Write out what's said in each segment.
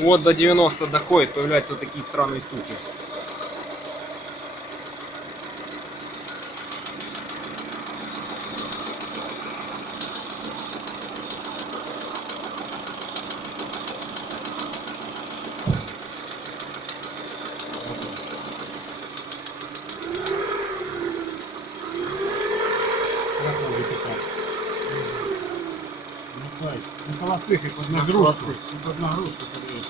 Вот до 90 доходит, появляются вот такие странные стуки. На холостых и под нагрузку. И под нагрузку подвесь.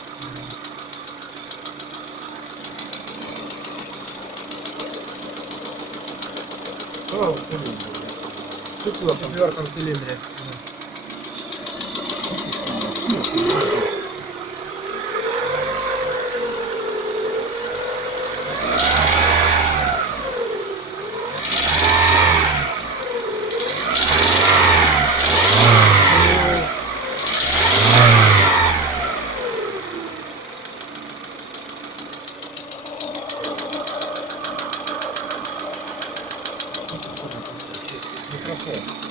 В четвертом цилиндре. Микрофон.